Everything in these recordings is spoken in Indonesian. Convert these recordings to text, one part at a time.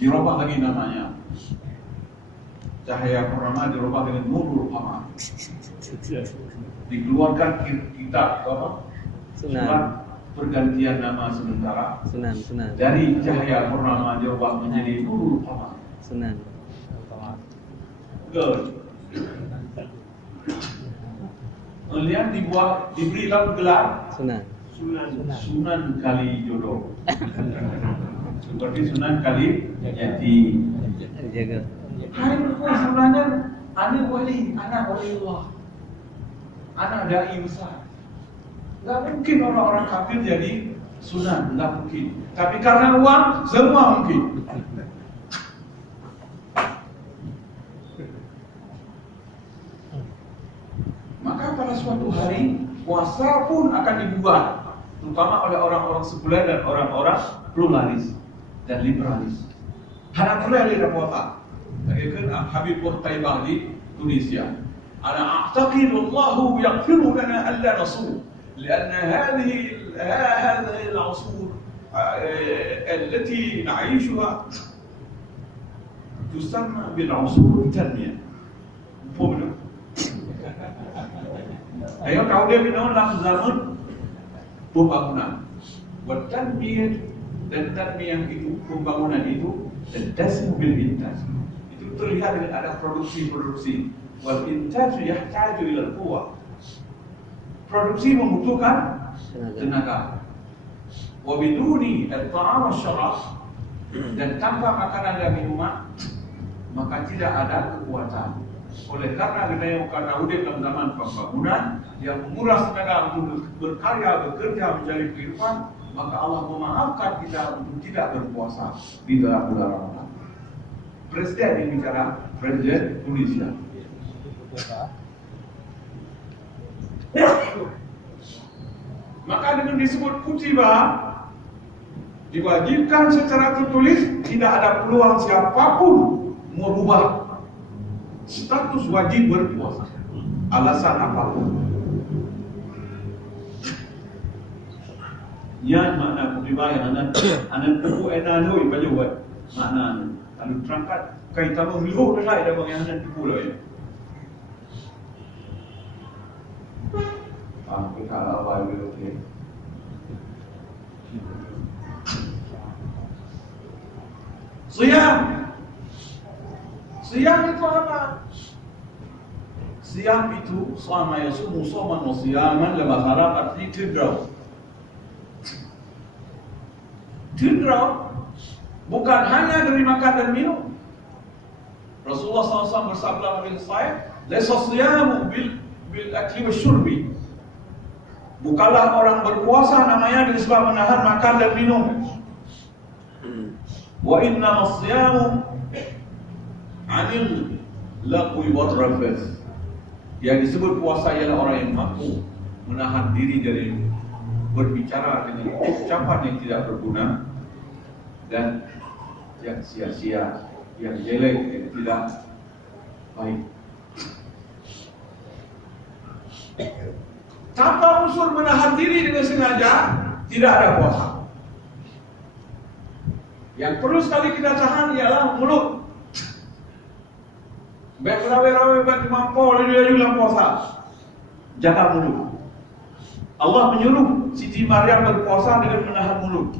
dirubah lagi namanya. Cahaya Purnama dirubah dengan Nurul Qamar. Dikeluarkan kitab apa? Sunan. Pergantian nama sementara. Sunan. Dari Cahaya Purnama dirubah menjadi Nurul Qamar. Sunan. Good. Kemudian diberilah gelar Sunan Kali Jodoh. Seperti Sunan Kali Jati. Jaga. Hari sebenarnya anak waliullah, anak dai besar. Nggak mungkin orang-orang kafir jadi sunan, nggak mungkin. Tapi karena uang, semua mungkin. Maka pada suatu hari puasa pun akan dibuat, terutama oleh orang-orang sekuler dan orang-orang pluralis dan liberalis. Hanya boleh ada puasa. Kan Habib Qutaibah di Tunisia. Ana a'taqid wallahu yaghfiru lana alla nasum, لأن هذه العصور التي نعيشها تسمى بالعصور التنمية. Betul. Ayo kau dia minum dalam zaman pembangunan. Tanmiyah dan tanmiyah itu pembangunan itu tentasim bil intaj. Itu terlihat dengan ada produksi. Wal intaj yahtaju ila al-quwwah. Produksi membutuhkan tenaga. Wa biduni at-ta'am wasy-syarab, dan tanpa makanan dan minuman maka tidak ada kekuatan. Oleh karena kita karena hidup dalam zaman pembangunan yang menguras tenaga untuk berkarya, bekerja, mencari kehidupan, maka Allah memaafkan kita untuk tidak berpuasa di dalam bulan Ramadan. Presiden ini bicara, Presiden Tunisia. Maka dengan disebut kutiba, diwajibkan secara tertulis, tidak ada peluang siapapun merubah status wajib berpuasa, alasan apapun. Ya makna kutiba yang anak buku enano ibaja buat makna kalau terangkat kaitan memilih dah ada bang yang anak buku lah ya. Kita awal dulu okey. Siyam itu apa? Siyam itu sama yasumu soman wa siyaman la bahara arti tidraw. Tidraw bukan hanya dari makan dan minum. Rasulullah SAW bersabda bil sahih, "Laisa siyamu bil akli wasyurbi." Bukanlah orang berpuasa namanya disebab menahan makan dan minum. Wa inna as-siyamu 'anil laqwi wal rafath. Yang disebut puasa ialah orang yang mampu menahan diri dari berbicara dengan ucapan yang tidak berguna dan yang sia-sia, yang jelek, yang tidak baik. Tanpa unsur menahan diri dengan sengaja, tidak ada puasa. Yang perlu sekali kita tahan ialah mulut. Baik rawe-rawe bagi mampu dia juga puasa. Jaga mulut. Allah menyuruh Siti Maryam berpuasa dengan menahan mulut.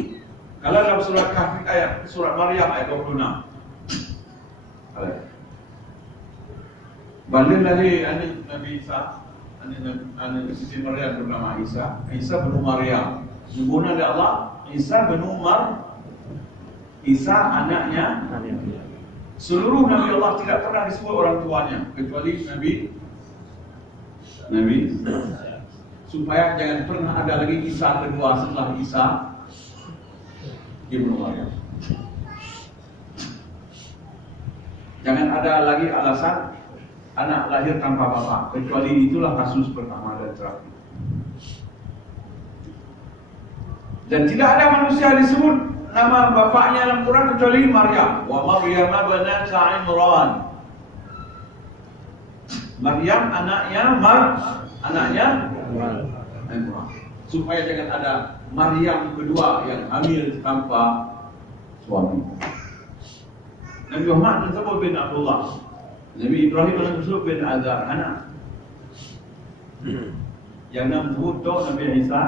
Kalau dalam surat Kahfi surat Maryam ayat 26. Balik lagi Nabi Isa, Siti Maryam bernama Isa bin Maryam. Sungguhnya ada Allah, Isa bin Isa anaknya seluruh Nabi Allah tidak pernah disebut orang tuanya kecuali Nabi supaya jangan pernah ada lagi Isa kedua setelah Isa Ibnu Maryam. Jangan ada lagi alasan anak lahir tanpa bapak, kecuali itulah kasus pertama dan terakhir. Dan tidak ada manusia disebut nama bapaknya dalam Quran kecuali Maryam. Wa Maryam banat Imran. Maryam anaknya Imran. Supaya jangan ada Maryam kedua yang hamil tanpa suami. Nabi Muhammad disebut bin Abdullah. Nabi Ibrahim disebut bin Azar, anak. Yang nama sebut tu Nabi Isa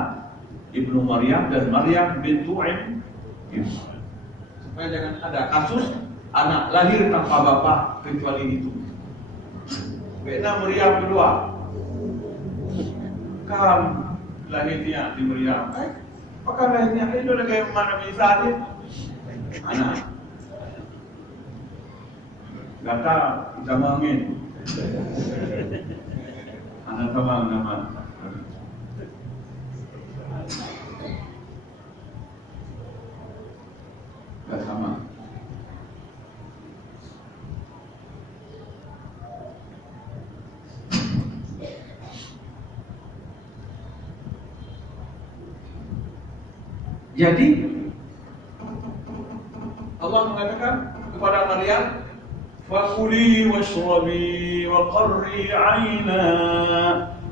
ibnu Maryam dan Maryam bintu Imran. Supaya jangan ada kasus anak lahir tanpa bapa kecuali itu. Bena Maryam kedua. Kam lahirnya di Maryam. Apakah lahirnya itu ada kayak mana Nabi Isa ni? Anak. Kata sama angin. Anak sama nama. Tak sama. Jadi Allah mengatakan kepada Maryam, "Fakuli washrabi wa qarri 'aina."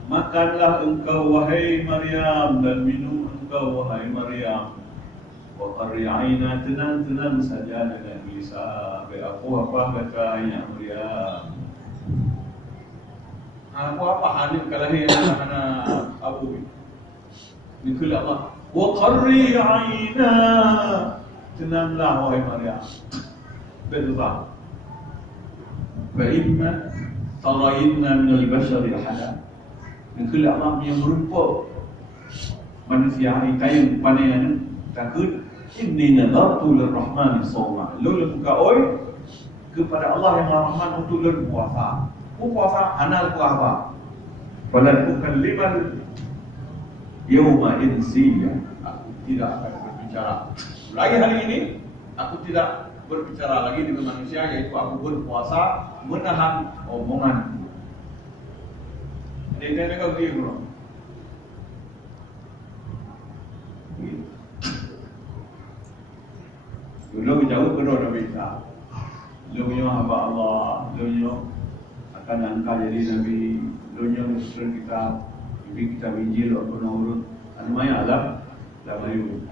Makanlah engkau wahai Maryam dan minum engkau wahai Maryam. Wa qarri 'aina, tenang-tenang saja dengan Isa. Apa katanya Maryam? Apa hanik kalahi anak Abu Nikul Allah. Wa qarri 'aina, tenanglah wahai Maryam. Betul. Fa'imma tarayinna min al-bashari ahada. Nikul Allah yang merupa manusia hari tayang pandangan takut. Inni nadartu lirrahmani sawma. Lalu buka oi kepada Allah yang Rahman untuk berpuasa. Puasa anak ku apa? Falan ukallimal yawma insiya. Aku tidak akan berbicara lagi hari ini. Aku tidak berbicara lagi dengan manusia, yaitu aku berpuasa menahan omongan. Ini kau dia. Dulu jauh kedua Nabi Isa. Dulu hamba Allah, dulu akan angkat jadi Nabi, dulu usul kita, ibi kita Injil atau Nurul, anumanya alam dan Maryam.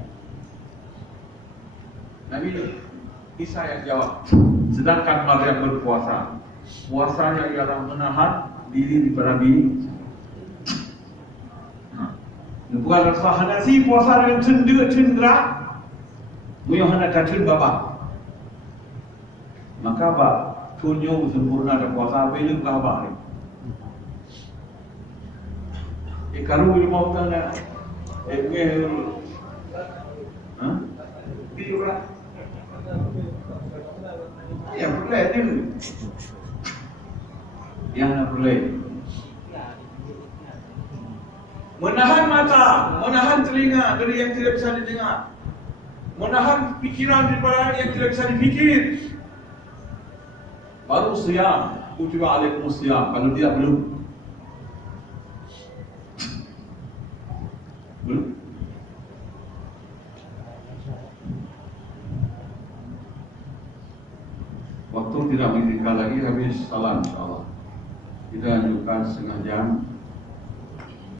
Nabi Isa yang jawab, sedangkan Maryam berpuasa. Puasanya ialah menahan diri daripada bini. Bukan rasa nasi puasa dengan cendera. Muyohana kacil bapa. Maka ba tunyo sempurna dan puasa belum kabar. Ikaru ilmu tanya. Ngeh. Biura. Ya boleh ni. Yang nak boleh. Menahan mata, menahan telinga dari yang tidak bisa didengar. Menahan pikiran daripada yang tidak bisa dipikir. Baru siyam, kutiba alaikumus siyam. Kalau tidak belum. Waktu tidak mengizinkan lagi, habis salam insyaAllah. Kita lanjutkan setengah jam.